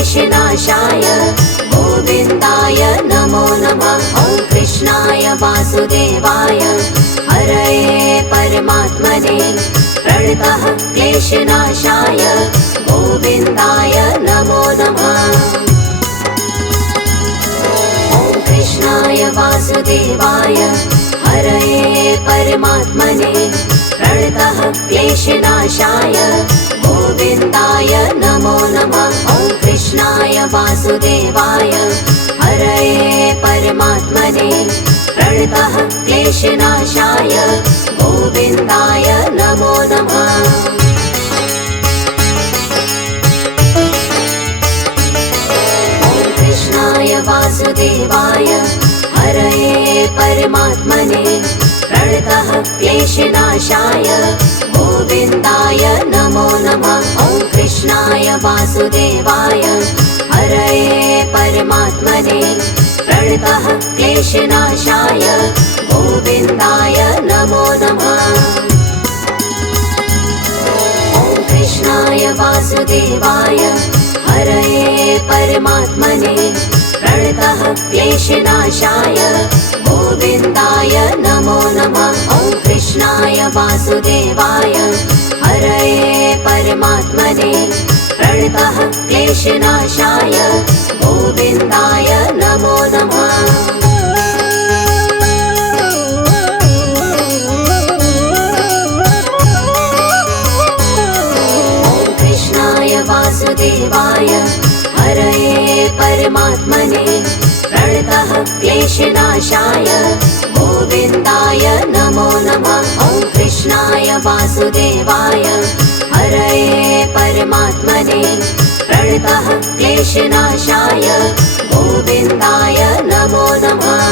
क्लेशनाशाय गोविन्दाय नमो नमः। ॐ कृष्णाय वासुदेवाय हरये परमात्मने प्रणतः क्लेशनाशाय गोविन्दाय नमो नमः। ॐ कृष्णाय वासुदेवाय हरये परमात्मने प्रणतः क्लेशनाशाय गोविन्दाय नमो नमः। ॐ कृष्णाय वासुदेवाय हरये परमात्मने प्रणतः क्लेशनाशाय गोविन्दाय नमो नमः। ॐ कृष्णाय वासुदेवाय हरये परमात्मने प्रणतः क्लेशनाशाय गोविन्दाय नमो नमः। ॐ कृष्णाय वासुदेवाय हरये परमात्मने प्रणतः क्लेशनाशाय गोविन्दाय नमो नमः। ॐ कृष्णाय वासुदेवाय हरये परमात्मने प्रणतः क्लेशनाशाय गोविन्दाय नमो नमः। ॐ कृष्णाय वासुदेवाय हरये परमात्मने प्रणतः क्लेशनाशाय गोविन्दाय नमो नमः। ॐ कृष्णाय वासुदेवाय हरये परमात्मने प्रणतः क्लेशनाशाय गोविन्दाय नमो नमः। ॐ कृष्णाय वासुदेवाय हरये परमात्मने प्रणतः क्लेशनाशाय गोविन्दाय नमो नमः।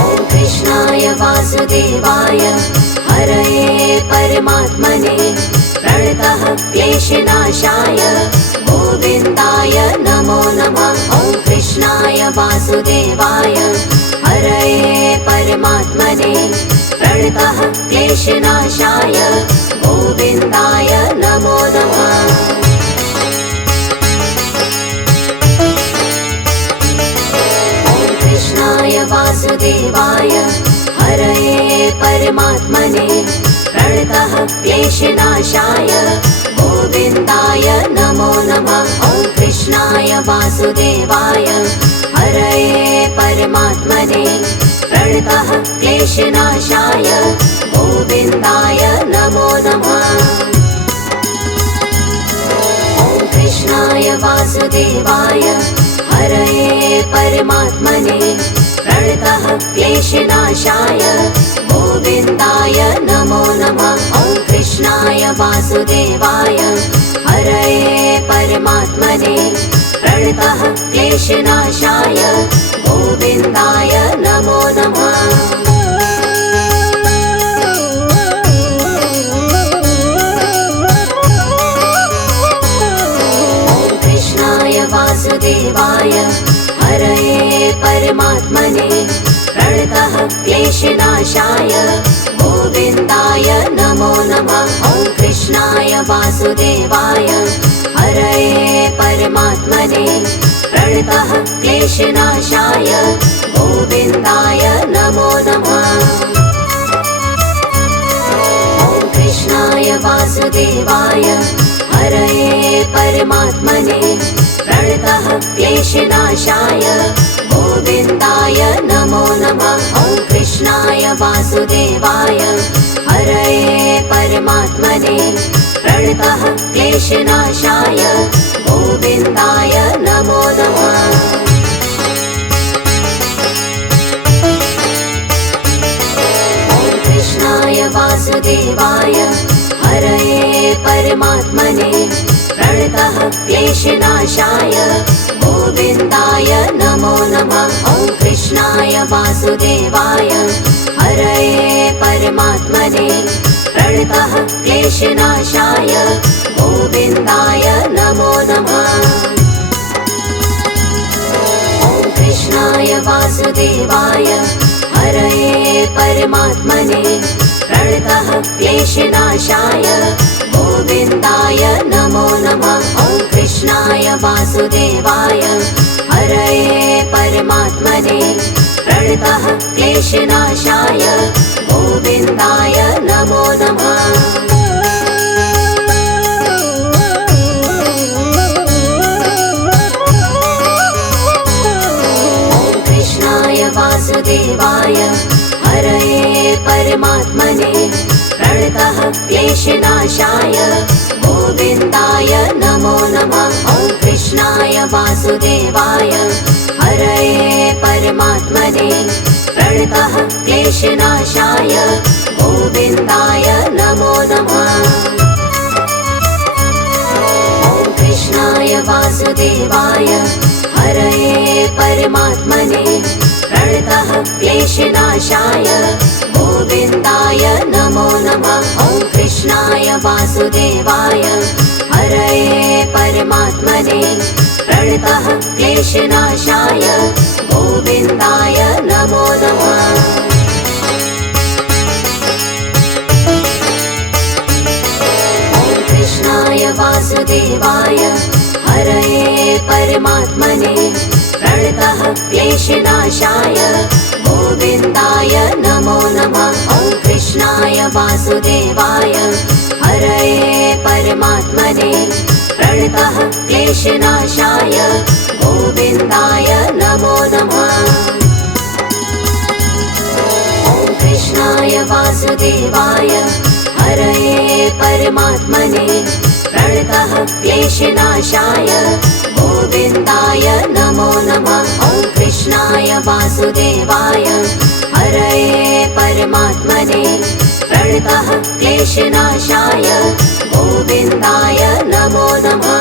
ॐ कृष्णाय वासुदेवाय हरये परमात्मने प्रणतः क्लेशनाशाय गोविन्दाय नमो नमः। ॐ कृष्णाय वासुदेवाय हरये परमात्मने प्रणतः क्लेशनाशाय गोविन्दाय नमो नमः। ॐ कृष्णाय वासुदेवाय हरये परमात्मने प्रणतः क्लेशनाशाय गोविन्दाय नमो नमः। ॐ कृष्णाय वासुदेवाय हरये परमात्मने प्रणतः क्लेशनाशाय गोविन्दाय नमो नमः। ॐ कृष्णाय वासुदेवाय हरये परमात्मने प्रणतः क्लेशनाशाय गोविन्दाय नमो नमः। ॐ कृष्णाय वासुदेवाय हरये परमात्मने प्रणतः क्लेशनाशाय गोविन्दाय नमो नमः। ॐ कृष्णाय वासुदेवाय हरये परमात्मने प्रणतः क्लेशनाशाय गोविन्दाय नमो नमः। ॐ कृष्णाय वासुदेवाय हरये परमात्मने प्रणतः क्लेशनाशाय गोविन्दाय नमो नमः। ॐ कृष्णाय वासुदेवाय हरये परमात्मने प्रणतः क्लेशनाशाय गोविन्दाय नमो नमः। ॐ कृष्णाय वासुदेवाय हरये परमात्मने प्रणतः क्लेशनाशाय गोविन्दाय नमो नमः। ॐ कृष्णाय वासुदेवाय हरये परमात्मने प्रणतः क्लेशनाशाय गोविन्दाय नमो नमः। ॐ कृष्णाय वासुदेवाय हरये परमात्मने प्रणतः क्लेशनाशाय गोविन्दाय नमो नमः। ॐ कृष्णाय वासुदेवाय हरये परमात्मने प्रणतः क्लेशनाशाय गोविन्दाय नमो नमः। वासुदेवाय हरये परमात्मने प्रणतः क्लेशनाशाय गोविन्दाय नमो नमः। वासुदेवाय हरये परमात्मने प्रणतः क्लेशनाशाय गोविन्दाय नमो नमः। ॐ कृष्णाय वासुदेवाय हरये परमात्मने प्रणतः क्लेशनाशाय गोविन्दाय नमो नमः। ॐ कृष्णाय वासुदेवाय हरये परमात्मने प्रणतः क्लेशनाशाय गोविन्दाय नमो नमः। ॐ कृष्णाय वासुदेवाय हरये परमात्मने प्रणतः क्लेशनाशाय गोविन्दाय नमो नमः। ॐ कृष्णाय वासुदेवाय हरये परमात्मने प्रणतः क्लेशनाशाय गोविन्दाय नमो नमः। ॐ कृष्णाय वासुदेवाय हरये परमात्मने प्रणतः क्लेशनाशाय गोविन्दाय नमो नमः। ॐ कृष्णाय वासुदेवाय हरये परमात्मने प्रणतः क्लेशनाशाय गोविन्दाय नमो नमः। ॐ कृष्णाय वासुदेवाय हरये परमात्मने प्रणतः क्लेशनाशाय गोविन्दाय नमो नमः।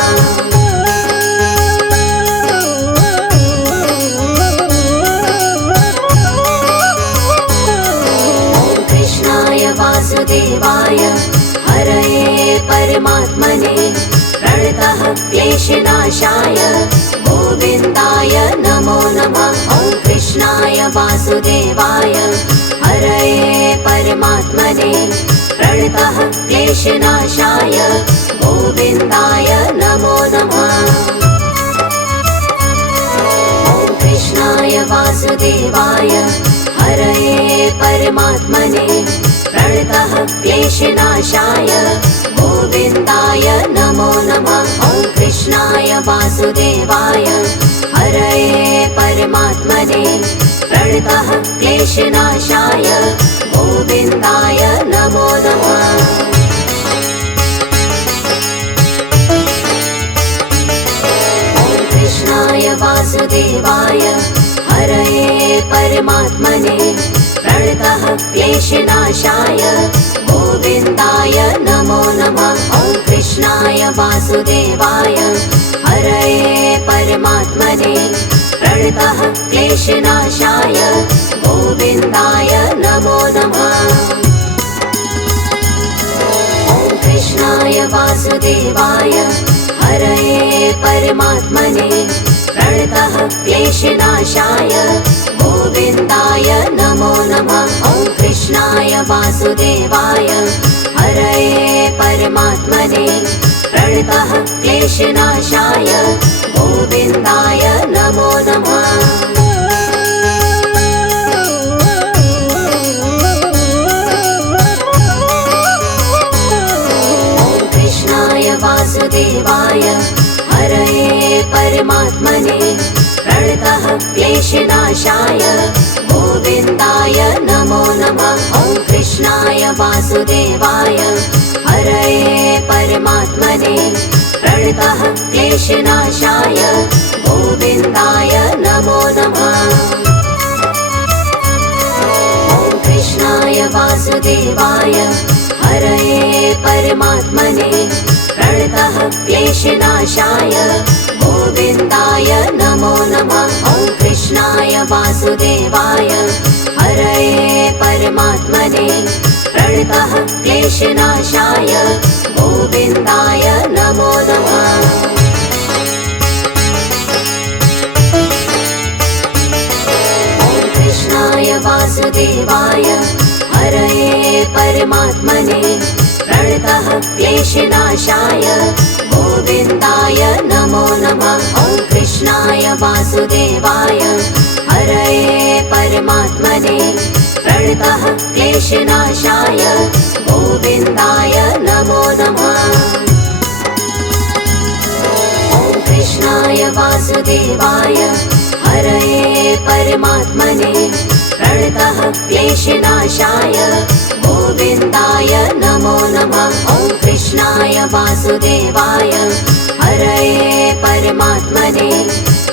ॐ कृष्णाय वासुदेवाय हरये परमात्मने प्रणतः क्लेशनाशाय गोविन्दाय नमो नमः। ॐ कृष्णाय वासुदेवाय हरये परमात्मने प्रणतः क्लेशनाशाय गोविन्दाय नमो नमः। ॐ कृष्णाय वासुदेवाय हरये परमात्मने प्रणतः क्लेशनाशाय गोविन्दाय नमो नमः। ॐ कृष्णाय वासुदेवाय हरये परमात्मने प्रणतः क्लेशनाशाय गोविन्दाय नमो नमः। ॐ कृष्णाय वासुदेवाय हरये परमात्मने प्रणतः क्लेशनाशाय गोविन्दाय नमो नमः। ॐ कृष्णाय वासुदेवाय हरये परमात्मने प्रणतः क्लेशनाशाय गोविन्दाय नमो नमः। ॐ कृष्णाय वासुदेवाय हरये परमात्मने प्रणतः क्लेशनाशाय गोविन्दाय नमो नमः। ॐ कृष्णाय वासुदेवाय हरये परमात्मने प्रणतः क्लेशनाशाय गोविन्दाय नमो नमः। ॐ कृष्णाय वासुदेवाय हरये परमात्मने प्रणतः क्लेशनाशाय गोविन्दाय नमो नमः। ॐ कृष्णाय वासुदेवाय हरये परमात्मने प्रणतः क्लेशनाशाय गोविन्दाय नमो नमः। ॐ कृष्णाय वासुदेवाय हरये परमात्मने प्रणतः क्लेशनाशाय गोविन्दाय नमो नमः। ॐ कृष्णाय वासुदेवाय हरये परमात्मने प्रणतः क्लेशनाशाय गोविन्दाय नमो नमः। ॐ कृष्णाय वासुदेवाय हरये परमात्मने प्रणतः क्लेशनाशाय गोविन्दाय नमो नमः। वासुदेवाय हरये परमात्मने प्रणतः क्लेशनाशाय गोविन्दाय नमो नमः। ॐ कृष्णाय वासुदेवाय हरये परमात्मने प्रणतः क्लेशनाशाय गोविन्दाय नमो नमः। ॐ कृष्णाय वासुदेवाय हरये परमात्मने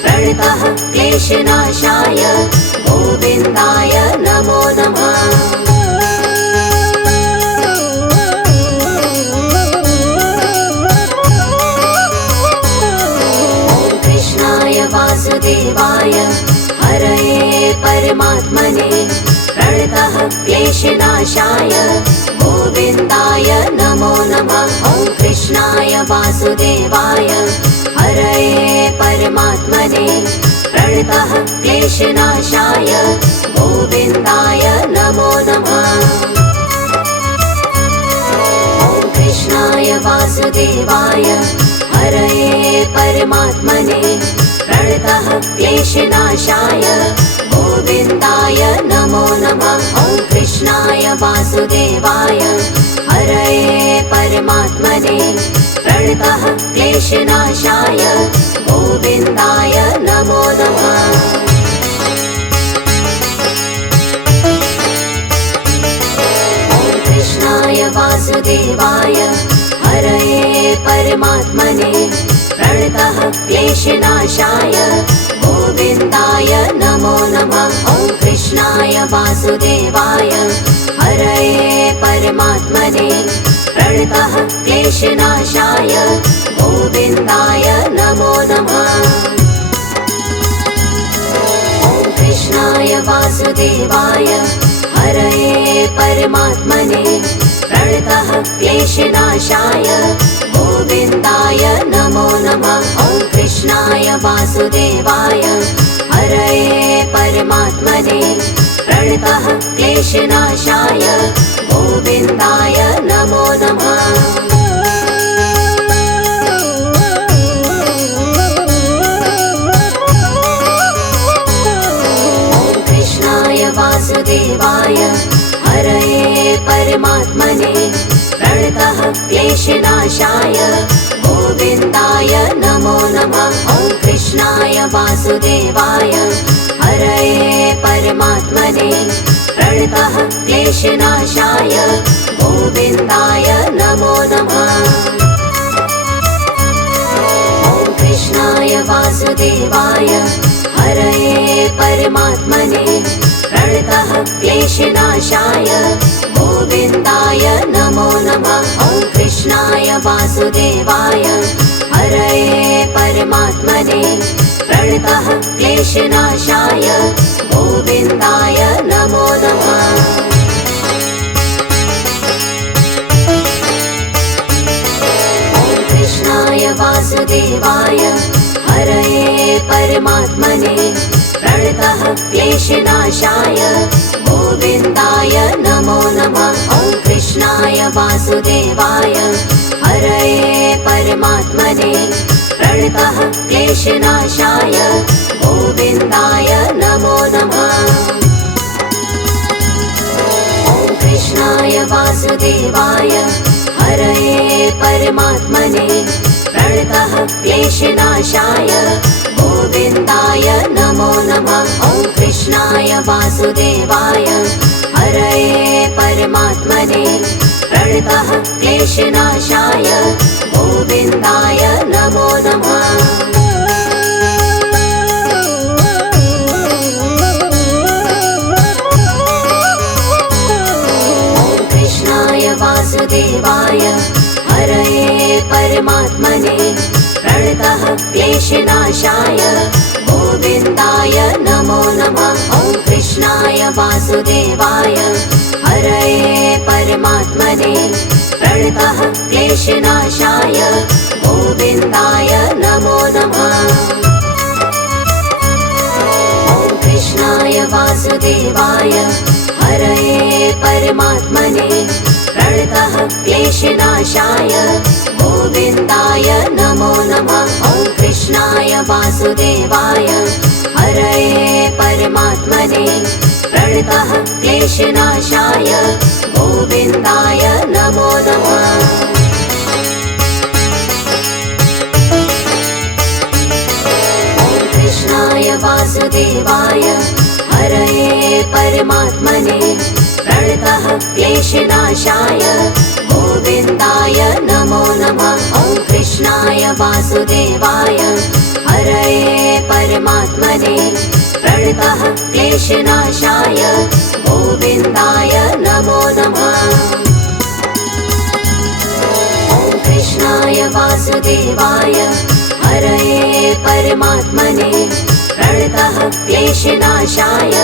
प्रणतः क्लेशनाशाय गोविन्दाय नमो नमः। ॐ कृष्णाय वासुदेवाय हरये परमात्मने प्रणतः क्लेशनाशाय गोविन्दाय नमो नमः। ॐ कृष्णाय वासुदेवाय हरये परमात्मने प्रणतः क्लेशनाशाय गोविन्दाय नमो नमः। ॐ कृष्णाय वासुदेवाय हरये परमात्मने प्रणतः क्लेशनाशाय गोविन्दाय नमो नमः। ॐ कृष्णाय वासुदेवाय हरये परमात्मने प्रणतः क्लेशनाशाय गोविन्दाय नमो नमः। ॐ कृष्णाय वासुदेवाय हरये परमात्मने प्रणतः क्लेशनाशाय गोविन्दाय नमो नमः। ॐ कृष्णाय वासुदेवाय हरये परमात्मने प्रणतः क्लेशनाशाय गोविन्दाय नमो नमः। ॐ कृष्णाय वासुदेवाय हरये परमात्मने प्रणतः क्लेशनाशाय गोविन्दाय नमो नमः। ॐ कृष्णाय वासुदेवाय हरये परमात्मने प्रणतः क्लेशनाशाय गोविन्दाय नमो नमः। ॐ कृष्णाय वासुदेवाय हरये परमात्मने प्रणतः क्लेशनाशाय गोविन्दाय नमो नमः। ॐ कृष्णाय वासुदेवाय हरये परमात्मने प्रणतः क्लेशनाशाय गोविन्दाय नमो नमः। ॐ कृष्णाय वासुदेवाय हरये परमात्मने प्रणतः क्लेशनाशाय गोविन्दाय नमो नमः। ॐ कृष्णाय वासुदेवाय हरये परमात्मने प्रणतः क्लेशनाशाय गोविन्दाय नमो नमः। ॐ कृष्णाय वासुदेवाय हरये परमात्मने प्रणतः क्लेशनाशाय गोविन्दाय नमो नमः। ॐ कृष्णाय वासुदेवाय हरये परमात्मने प्रणतः क्लेशनाशाय गोविन्दाय नमो नमः। ॐ कृष्णाय वासुदेवाय हरये परमात्मने प्रणतः क्लेशनाशाय गोविन्दाय नमो नमः। ॐ कृष्णाय वासुदेवाय हरये परमात्मने प्रणतः क्लेशनाशाय गोविन्दाय नमो नमः। ॐ कृष्णाय वासुदेवाय हरये परमात्मने प्रणतः क्लेशनाशाय गोविन्दाय नमो नमः। ॐ कृष्णाय वासुदेवाय हरये परमात्मने प्रणतः क्लेशनाशाय गोविन्दाय नमो नमः। ॐ कृष्णाय वासुदेवाय हरये परमात्मने प्रणतः क्लेशनाशाय गोविन्दाय नमो नमः। ॐ कृष्णाय वासुदेवाय क्लेशनाशाय गोविन्दाय नमो नमः। कृष्णाय वासुदेवाय हरये परमात्मने प्रणतः क्लेशनाशाय गोविन्दाय नमो नमः। ॐ कृष्णाय वासुदेवाय हरये परमात्मने प्रणतः क्लेशनाशाय गोविन्दाय नमो नमः। ॐ कृष्णाय वासुदेवाय हरये परमात्मने प्रणतः क्लेशनाशाय